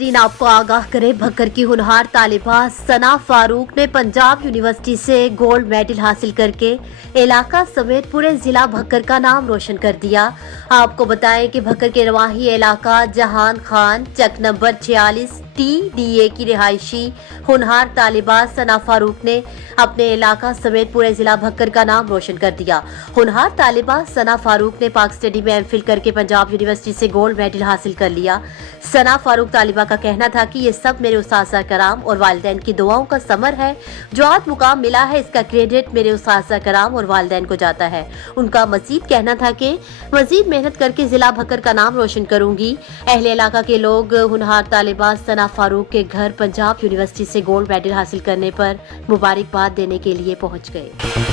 नाजरीन, आपको आगाह करें, भक्कर की होनहार तालिबा सना फारूक ने पंजाब यूनिवर्सिटी से गोल्ड मेडल हासिल करके इलाका समेत पूरे जिला भक्कर का नाम रोशन कर दिया। आपको बताएं कि भक्कर के रवाही इलाका जहान खान चक नंबर 46 TDA की रिहायशी होनहार तालिबा सना फारूक ने अपने इलाका समेत पूरे जिला भक्कर का नाम रोशन कर दिया। होनहार तालिबा सना फारूक ने पाक स्टडी में एमफिल करके पंजाब यूनिवर्सिटी से गोल्ड मेडल हासिल कर लिया। सना फारूक तालिबा का कहना था कि ये सब मेरे उस्ताज़ा कराम और वालिदैन की दुआओं का समर है। जो आज मुकाम मिला है, इसका क्रेडिट मेरे उस्ताज़ा कराम और वालिदैन को जाता है। उनका मजीद कहना था कि मजीद मेहनत करके जिला भक्कर का नाम रोशन करूंगी। अहले इलाका के लोग होनहार तालिबा सना फारूक के घर पंजाब यूनिवर्सिटी से गोल्ड मेडल हासिल करने पर मुबारकबाद देने के लिए पहुंच गए।